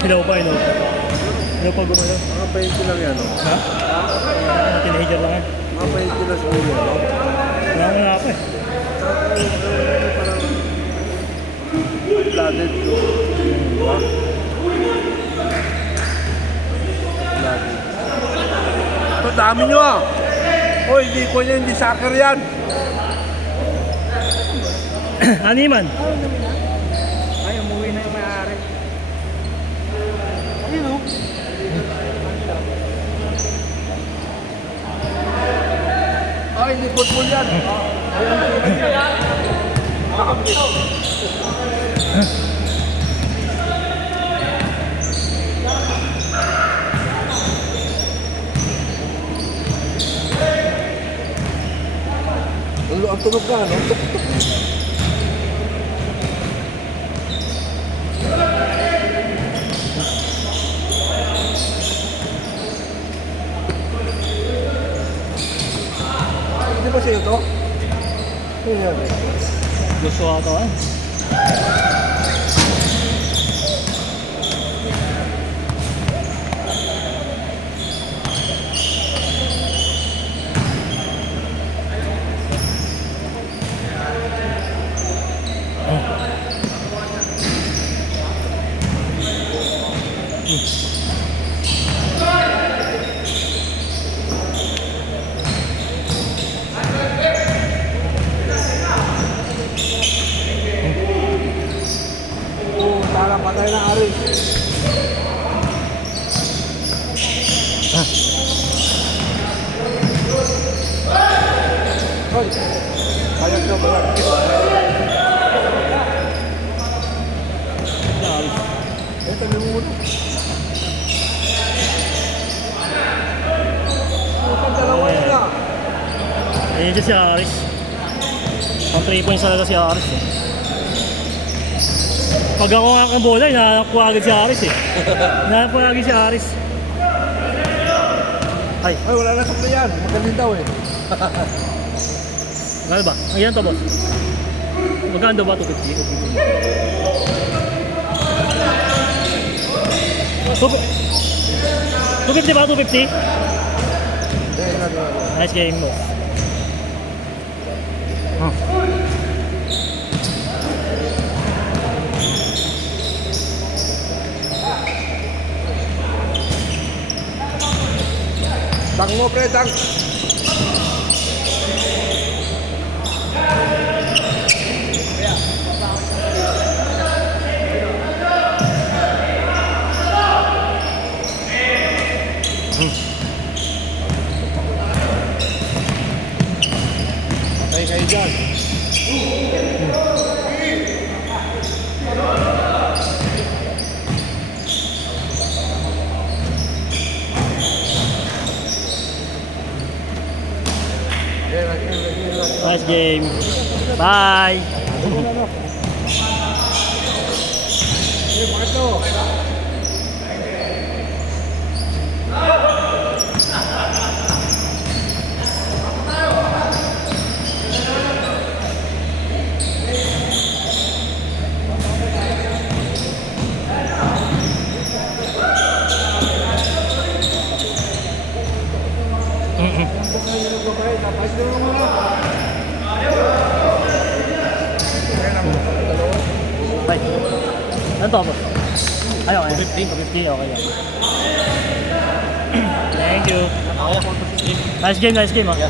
Hilaw pa, hilaw pa. Hilaw pa gumalaw. Mga 20 lang yan, no? Ha? Teenager lang yan. Mga 20 lang siguro, no? Wala nga nga pa eh. Blooded ko. Diba? Blooded. Ito, dami nyo ah! Hoy, hindi ko yan, hindi soccer yan! Animan. Ay, umuwi na yung may-ari. Ayun o. Ay, hindi football yan! Ang tunog ka, no? Tuk-tuk. Hindi ba sa'yo to? Ano yan? Gusto ka ito ah. Oo, tara, patay na Aris. Hoy, bayag na, bayag. Ito na muna. Dalawa yun na. Ayan dyan si Aris. Ang 3 points talaga si Aris eh. Pag ako nga kang bola, hinahanap ko agad si Aris eh. Hinahanap ko agad si Aris. Ay, Ay, wala na sa yan. Magaling daw eh. ano ba? Ayan to boss. Magkano ba? 250? 250 ba? 250? Nice game mo. Tang mo, pre, tang. Patay kayo dyan. Nice game. Bye. Bye. Ano to boss? Ayaw kaya? 250? 250, okay lang. Thank you. Nice game ah.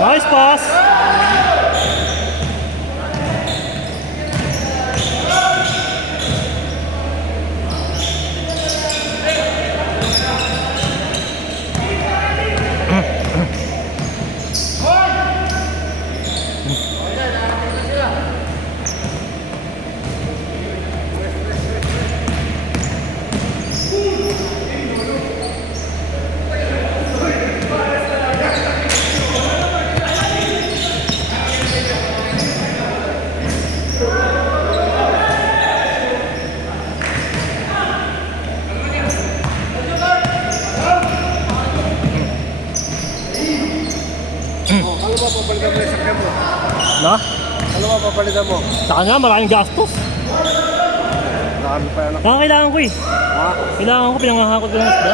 Nice pass. Ano ba papalitan mo yung sakyan mo? Na? Ano ba papalitan mo? Sa kanya, maraming gastos. Nakano pa yan ako. Kailangan ko eh. Ha? Kailangan ko, pinangahakot ko ng isda.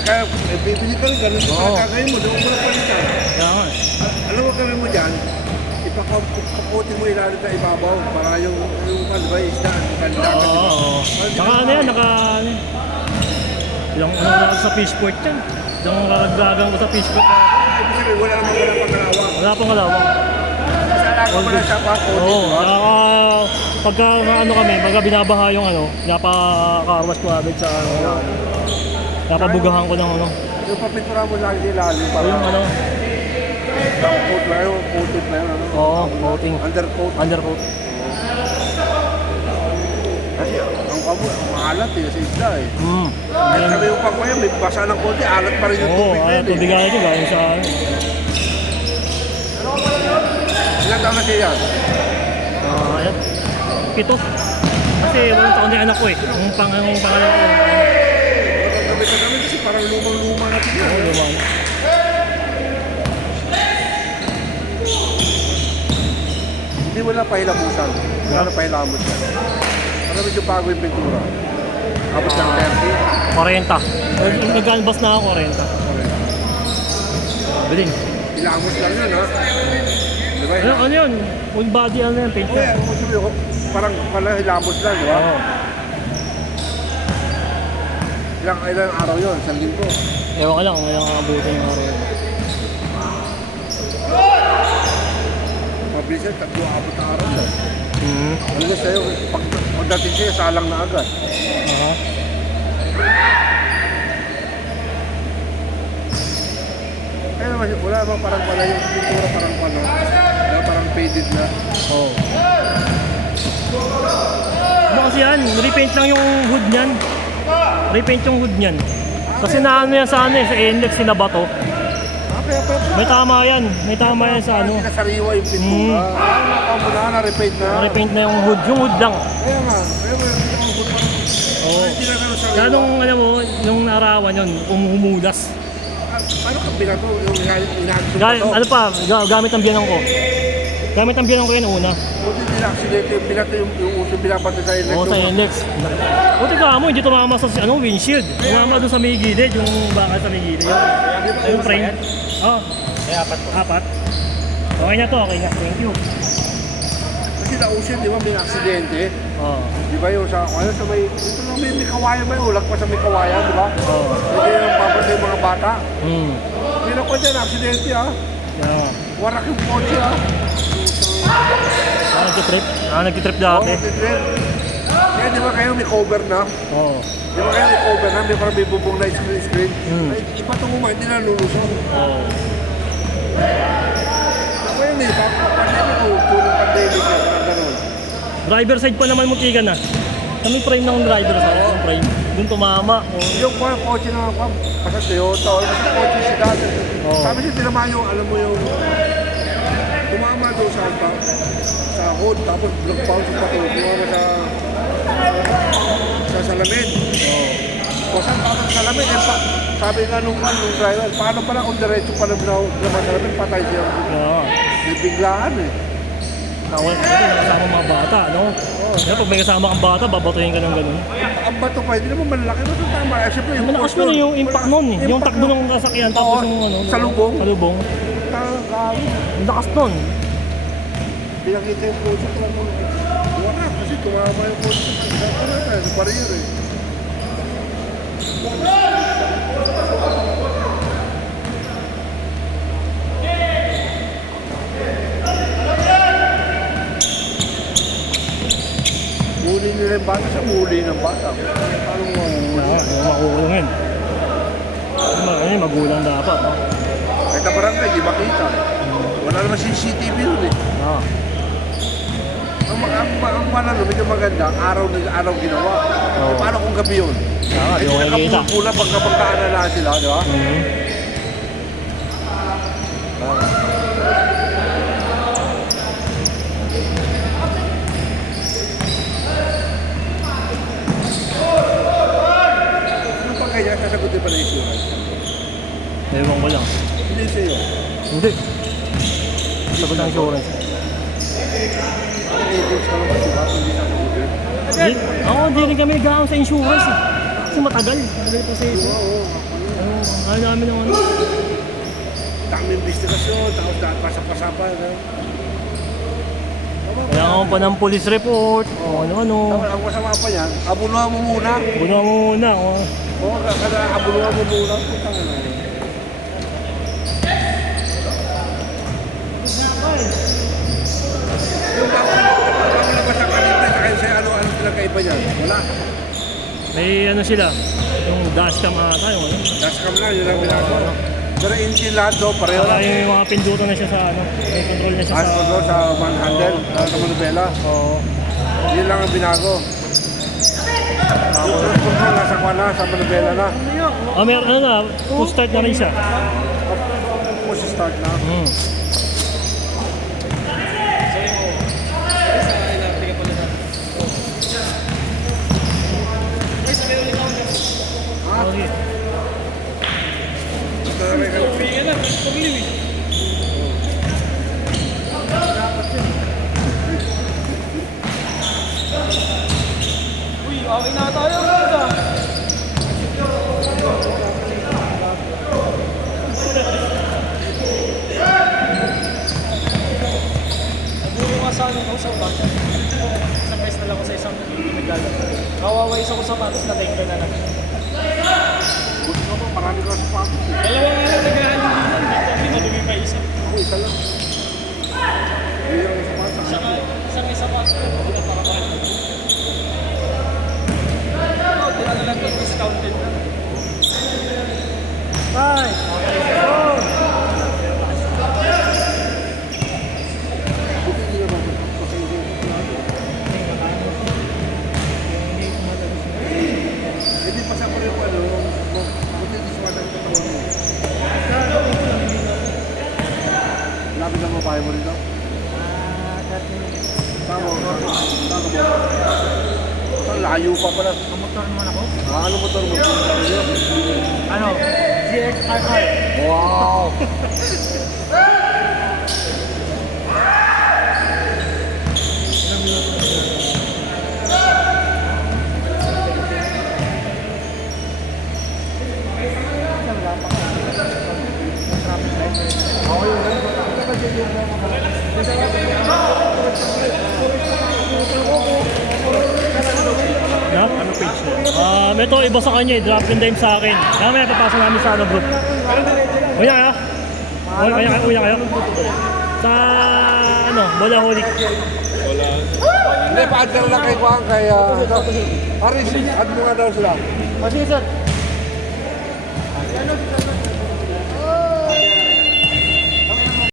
Kaya bibili ka rin, ganun Oo. yung kagawin mo, doon mo na palitan. Kaya nga eh. Alam mo kami mo dyan, ipakaputin mo ilalim sa ibabaw para yung kalba, isda, yung kalba. Oo. Naka ano yan, naka ano. Ilang ano na ako sa fishport yan. Ilang karagdagan ko sa fishport. Ibig sabihin, wala pang kalawang. Wala pang kalawang. Kasalakan mo na siya pa, Oo. di ba? Pagka ano kami, pagka binabaha yung ano, napaka-carwash ko agad sa ano. Napabugahan ko ng ano. Yung papintura mo lagi ilalim para Yung ano. coat na yun, coated na yun. Ano? Oo, coating. Undercoat. Undercoat. Kasi ang kamo, maalat eh, sa isda eh. Kahit Ayun. kami yung pagmaya, may basa ng konti, alat pa rin yung Oo, tubig na ay, yun tubig eh. ay ito galing sa ano. Ilan taon na siya yan? Ayan. 7. Kasi walang taon na yung anak ko eh. Yung pangalawa ko. Gabi ka kami kasi parang lumang-luma natin yan. Oo, eh. lumang. Hindi mo na pahilamusan. Wala na pahilamos yan. Para medyo bago yung pintura. Abot ng 30. 40. Nag-canvas na ako 40. Biling. Hilamos lang yun ha. Di ba? Ano yun? Full body ano yan, paint Oo, na. ako sabi ko, parang pala hilamos lang, di ba? Oo. Ilang araw yun, 1 linggo. Ewan ka lang kung ilang abutin yung araw yun. Mabilis yan, 3 abot na araw lang. Ano gusto sa'yo, pagdating siya, salang na agad. Aha. Kaya naman, wala naman parang pala yung pintura parang pala, parang faded na. Oo. Ano kasi yan? Repaint lang yung hood niyan. Repaint yung hood niyan. Kasi naano yan sa ano eh, sa NLEX sila ba to? Kaya May tama yan. May tama yan sa ano. Hindi na sariwa yung pintura. Nakakamuna na, repaint na. Repaint na yung hood. Yung hood lang. Kaya nga, yung good pa. Oo. Hindi na ganun sariwa. Kaya nung alam mo, yung naarawan yun, humulas. Ano ka pinato? Yung inaakso Ano pa, gamit ang biyanang ko. Gamit ang biyanang ko yun una. Buti nila accident yung pinato yung uso pinapatay sa Oo, sa NLEX. Buti ka mo, hindi tumama sa ano, windshield. Tumama doon sa may gilid, yung baka sa may gilid. Yung frame. Oo. May 4 po. 4. Okay na to, okay na. Thank you. Kasi nausin, di ba, may aksidente. Oo. Di ba yung sa, ano, sa may, ito lang may kawayan ba yung ulag pa sa may kawayan, di ba? Oo. Hindi yung papatay yung mga bata. Hindi na ko dyan, aksidente ha. Yeah. Warak yung kotse ha. Nagtitrip? Nagtitrip dati. Kaya di ba kayo may cover na? Oo. Di ba kayo may cover na? May parang may bubong na screen. Ay, iba ito mo, hindi na lulusong. Oo. Ako yun eh, pandemic ko, tulong pandemic na parang gano'n. Driver side pa naman muntikan na. Kami frame ng driver side. Yung frame. Doon tumama. Oh. Yung kotse na ako, kasi Toyota, o kasi kotse si dati. Oo. Sabi siya, tinama yung, alam mo yung, tumama doon sa hood, tapos block bounce yung pato, tumama sa salamin. O saan tapos sa salamin, sabi nga nung driver, paano pala kung diretso pala naman salamin, patay siya. Oo. May biglaan eh. Tawag ko may kasama mga bata, no? Kaya pag may kasama kang bata, babatuhin ka ng ganun. Ang bato pa, hindi naman malaki. Bato tama. Eh, siyempre, yung Malakas mo na yung impact nun eh. Yung takbo ng sasakyan, tapos Oo, yung ano. salubong. Salubong. Ang lakas nun. Pinakita yung kotse ko lang mo. Wala, kasi tumama yung kotse ko. Wala tayo, sa barrier eh. Muli nila yung bata sa muli ng bata. Paano mo Oo, makukulungin. Ano yung magulang dapat, no? kahit na barangay, di makita. Wala naman CCTV yun eh. Ah. Ang manalo, medyo maganda, araw ginawa. Oo. Paano kung gabi yun? Tama, di Ay, ko makikita. nakapula pagka magkaanala sila, di ba? Mhm. Ano pa kaya sasagutin pa na insurance? Ewan ko lang. Hindi sa'yo. Hindi. Sagot ng insurance. Ang agents ka naman, di ba? Hindi sasagutin. Hindi. Oo, hindi rin kami gaang sa insurance eh. Kasi matagal. Matagal pa sa ito. Oo. Oo, kaya namin ng ano. Daming investigasyon, tapos dahil pasap-pasapa. Kailangan pa ng police report. O ano-ano. Tama, ang masama pa yan, abunuhan mo muna. Buno mo muna. Oh. Oo, kada abunuhan mo muna. Putang ina. Yung bago sa kanina, sa'yo ano pinagkaiba niyan? Wala. May ano sila. Yung dashcam ata. Yung ano. Dashcam lang, yun ang ginagawa. Pero engine lahat do, pareho Saka lang. yung mga pindutan na siya sa ano. May control na siya As sa... po sa one handle, sa manubela. Oo. Yun lang ang binago. Yung cruise control, nasa kwa na, sa manubela na. Ah, meron ano na. Push start na rin siya. Push start na. Hmm. Okay. Uy, okay na tayo. Ano? Naguro nga sa ano ko sa bata. Isang beses na lang ako sa isang nagala. Kawaway isa ko sa patos na lengke na lang. Buti ka ba, marami ka sa pako. Dalawang nga lang naghahalin din. Dito, hindi madumi pa isa. Ako, isa lang. Hindi lang sa pako. Isang isa pa. Hindi na para mahal. Tinala lang yung discounted na. Bye! Buti hindi naman. Hindi pa sa ko rin ano, buti hindi sa mga katawan mo. Lapit na mabahay mo rito? Tama mo. Ang layo pa pala. Motor mo na ko? Ano motor mo? Ano? GX5R. Wow! Na? Ano page na? Ito, iba sa kanya eh. Drop and dime sa akin. Kaya may papasa namin sa ano group. Uya kayo? Uya kayo? Sa ano, Bola Holic. Hindi, pa-add ka na lang kay Juan, kay Aris, add mo nga daw sila. Sige sir.